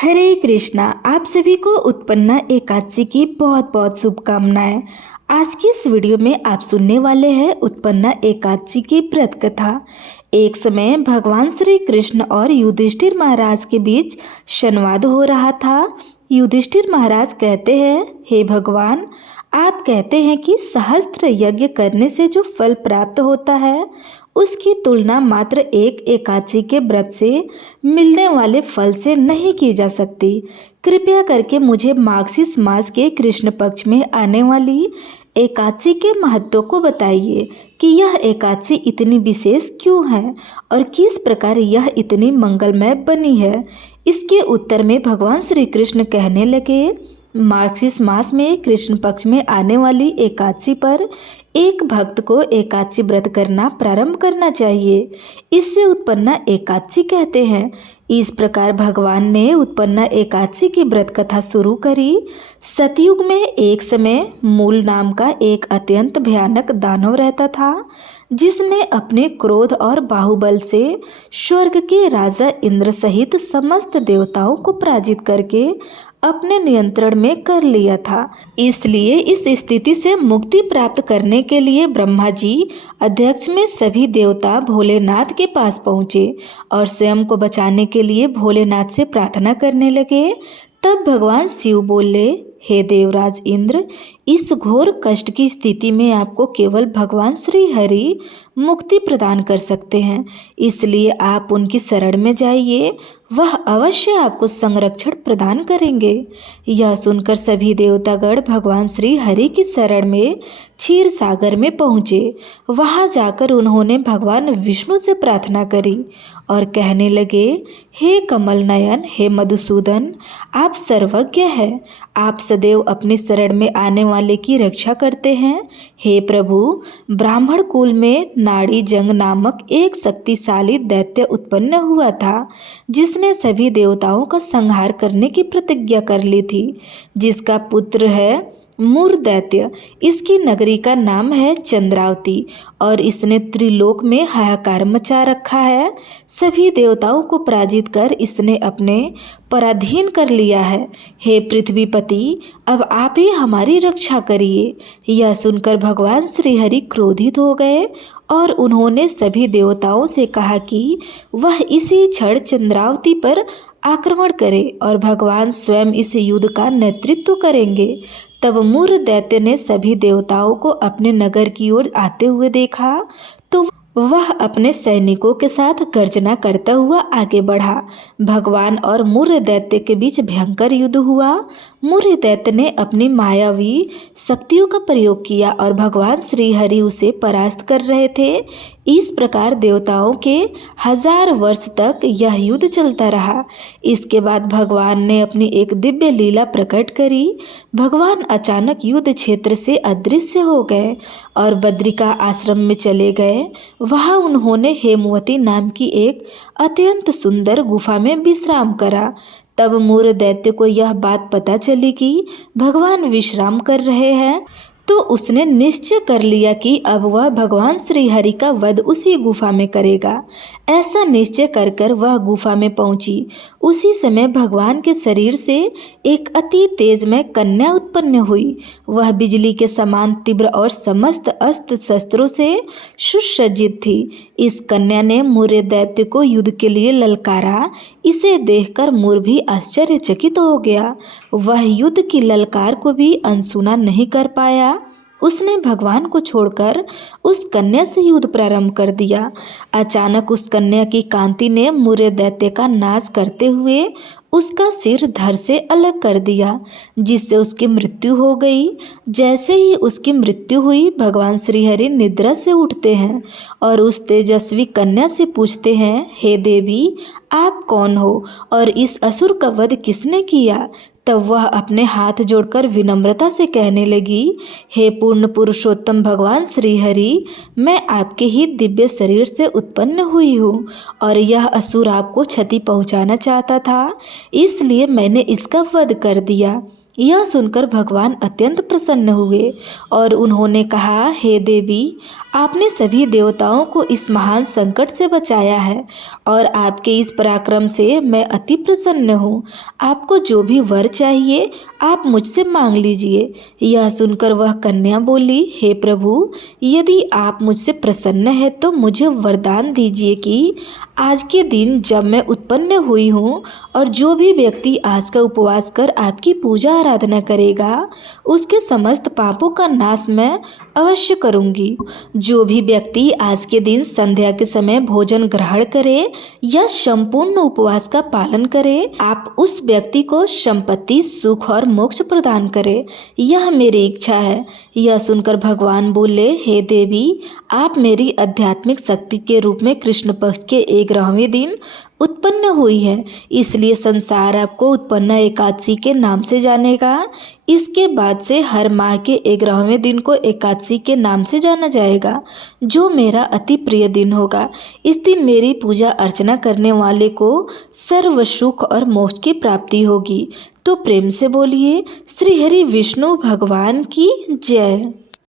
हरे कृष्णा। आप सभी को उत्पन्ना एकादशी की बहुत बहुत शुभकामनाएं। आज की इस वीडियो में आप सुनने वाले हैं उत्पन्ना एकादशी की व्रत कथा। एक समय भगवान श्री कृष्ण और युधिष्ठिर महाराज के बीच संवाद हो रहा था। युधिष्ठिर महाराज कहते हैं, हे भगवान, आप कहते हैं कि सहस्त्र यज्ञ करने से जो फल प्राप्त होता है उसकी तुलना मात्र एक एकादशी के व्रत से मिलने वाले फल से नहीं की जा सकती। कृपया करके मुझे मार्गशीर्ष मास के कृष्ण पक्ष में आने वाली एकादशी के महत्व को बताइए कि यह एकादशी इतनी विशेष क्यों है और किस प्रकार यह इतनी मंगलमय बनी है। इसके उत्तर में भगवान श्री कृष्ण कहने लगे, मार्गशीर्ष मास में कृष्ण पक्ष में आने वाली एकादशी पर एक भक्त को एकादशी व्रत करना प्रारंभ करना चाहिए। इससे उत्पन्ना एकादशी कहते हैं। इस प्रकार भगवान ने उत्पन्ना एकादशी की व्रत कथा शुरू करी। सतयुग में एक समय मूल नाम का एक अत्यंत भयानक दानव रहता था, जिसने अपने क्रोध और बाहुबल से स्वर्ग के राजा इंद्र सहित समस्त देवताओं को पराजित करके अपने नियंत्रण में कर लिया था। इसलिए इस स्थिति से मुक्ति प्राप्त करने के लिए ब्रह्मा जी अध्यक्ष में सभी देवता भोलेनाथ के पास पहुँचे और स्वयं को बचाने के लिए भोलेनाथ से प्रार्थना करने लगे। तब भगवान शिव बोले, हे देवराज इंद्र, इस घोर कष्ट की स्थिति में आपको केवल भगवान श्री हरि मुक्ति प्रदान कर सकते हैं, इसलिए आप उनकी शरण में जाइए, वह अवश्य आपको संरक्षण प्रदान करेंगे। यह सुनकर सभी देवतागण भगवान श्री हरि की शरण में क्षीर सागर में पहुँचे। वहाँ जाकर उन्होंने भगवान विष्णु से प्रार्थना करी और कहने लगे, हे कमल नयन, हे मधुसूदन, आप सर्वज्ञ हैं, आप सदैव अपनी शरण में आने वाले की रक्षा करते हैं। हे प्रभु, ब्राह्मण कुल में नाड़ी जंग नामक एक शक्तिशाली दैत्य उत्पन्न हुआ था, जिसने सभी देवताओं का संहार करने की प्रतिज्ञा कर ली थी, जिसका पुत्र है मूर दैत्य। इसकी नगरी का नाम है चंद्रावती और इसने त्रिलोक में हाहाकार मचा रखा है। सभी देवताओं को पराजित कर इसने अपने पराधीन कर लिया है। हे पृथ्वीपति, अब आप ही हमारी रक्षा करिए। यह सुनकर भगवान श्रीहरि क्रोधित हो गए और उन्होंने सभी देवताओं से कहा कि वह इसी क्षण चंद्रावती पर आक्रमण करे और भगवान स्वयं इस युद्ध का नेतृत्व करेंगे। तब मूर दैत्य ने सभी देवताओं को अपने नगर की ओर आते हुए देखा तो वह अपने सैनिकों के साथ गर्जना करता हुआ आगे बढ़ा। भगवान और मूर दैत्य के बीच भयंकर युद्ध हुआ। मूर दैत्य ने अपनी मायावी शक्तियों का प्रयोग किया और भगवान श्री हरि उसे परास्त कर रहे थे। इस प्रकार देवताओं के 1000 वर्ष तक यह युद्ध चलता रहा। इसके बाद भगवान ने अपनी एक दिव्य लीला प्रकट करी। भगवान अचानक युद्ध क्षेत्र से अदृश्य हो गए और बद्रिका आश्रम में चले गए। वहाँ उन्होंने हेमवती नाम की एक अत्यंत सुंदर गुफा में विश्राम करा। तब मूर दैत्य को यह बात पता चली कि भगवान विश्राम कर रहे हैं, तो उसने निश्चय कर लिया कि अब वह भगवान श्री हरि का वध उसी गुफा में करेगा। ऐसा निश्चय कर कर वह गुफा में पहुंची। उसी समय भगवान के शरीर से एक अति तेजमय कन्या उत्पन्न हुई। वह बिजली के समान तीव्र और समस्त अस्त्र शस्त्रों से सुसज्जित थी। इस कन्या ने मूर दैत्य को युद्ध के लिए ललकारा। इसे देखकर मूर भी आश्चर्यचकित हो गया। वह युद्ध की ललकार को भी अनसुना नहीं कर पाया। उसने भगवान को छोड़कर उस कन्या से युद्ध प्रारंभ कर दिया। अचानक उस कन्या की कांति ने मूर दैत्य का नाश करते हुए उसका सिर धड़ से अलग कर दिया, जिससे उसकी मृत्यु हो गई। जैसे ही उसकी मृत्यु हुई, भगवान श्रीहरि निद्रा से उठते हैं और उस तेजस्वी कन्या से पूछते हैं, हे देवी, आप कौन हो और इस असुर का वध किसने किया? तब वह अपने हाथ जोड़कर विनम्रता से कहने लगी, हे पूर्ण पुरुषोत्तम भगवान श्रीहरि, मैं आपके ही दिव्य शरीर से उत्पन्न हुई हूँ और यह असुर आपको क्षति पहुँचाना चाहता था, इसलिए मैंने इसका वध कर दिया। यह सुनकर भगवान अत्यंत प्रसन्न हुए और उन्होंने कहा, हे देवी, आपने सभी देवताओं को इस महान संकट से बचाया है और आपके इस पराक्रम से मैं अति प्रसन्न हूँ। आपको जो भी वर चाहिए आप मुझसे मांग लीजिए। यह सुनकर वह कन्या बोली, हे प्रभु, यदि आप मुझसे प्रसन्न है तो मुझे वरदान दीजिए कि आज के दिन जब मैं उत्पन्न हुई हूँ और जो भी व्यक्ति आज का उपवास कर आपकी पूजा आराधना करेगा उसके समस्त पापों का नाश मैं अवश्य करूँगी। जो भी व्यक्ति आज के दिन संध्या के समय भोजन ग्रहण करे या संपूर्ण उपवास का पालन करे, आप उस व्यक्ति को संपत्ति, सुख और मोक्ष प्रदान करे। यह मेरी इच्छा है। यह सुनकर भगवान बोले, हे देवी, आप मेरी आध्यात्मिक शक्ति के रूप में कृष्ण पक्ष के 11वें दिन उत्पन्न हुई है, इसलिए संसार आपको उत्पन्ना एकादशी के नाम से जानेगा। इसके बाद से हर माह के 11वें दिन को एकादशी के नाम से जाना जाएगा, जो मेरा अति प्रिय दिन होगा। इस दिन मेरी पूजा अर्चना करने वाले को सर्व सुख और मोक्ष की प्राप्ति होगी। तो प्रेम से बोलिए, श्री हरि विष्णु भगवान की जय।